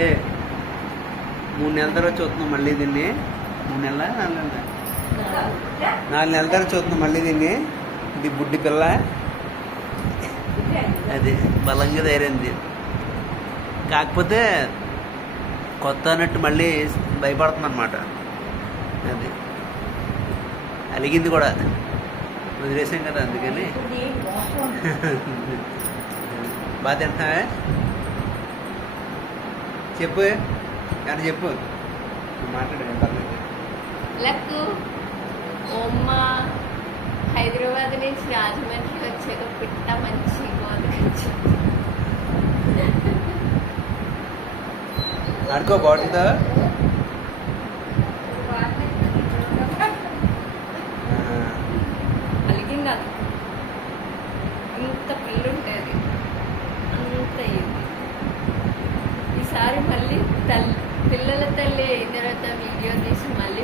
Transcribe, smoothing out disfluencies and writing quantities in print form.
ఏ 3 నెలల తర్వాత చూస్తున్నాం మళ్ళీ దీన్ని. 3 నెలల 4 నెలల తర్వాత చూస్తున్నాం మళ్ళీ దీన్ని. ఇది బుడ్డి పిల్ల, అది బలంగా తయారైంది. కాకపోతే కొత్త అన్నట్టు మళ్ళీ భయపడుతుంది అన్నమాట. అది అలిగింది కూడా, వదిలేసాం కదా అందుకని. బాగా తింటున్నావా? చెప్పు, అని చెప్పు, మాట్లాడు. పర్లేదు. లక్కు అమ్మ హైదరాబాద్ నుంచి రాజమండ్రి వచ్చాక పిట్ట మంచి గోదకొచ్చి ఆడుకో బాటిల్తో. అలిగింది. అది ఇంత పిల్లు ఉంటుంది, అంత ఇది. ఈసారి మళ్ళీ పిల్లల తల్లి అయిన తర్వాత వీడియో తీసి మళ్ళీ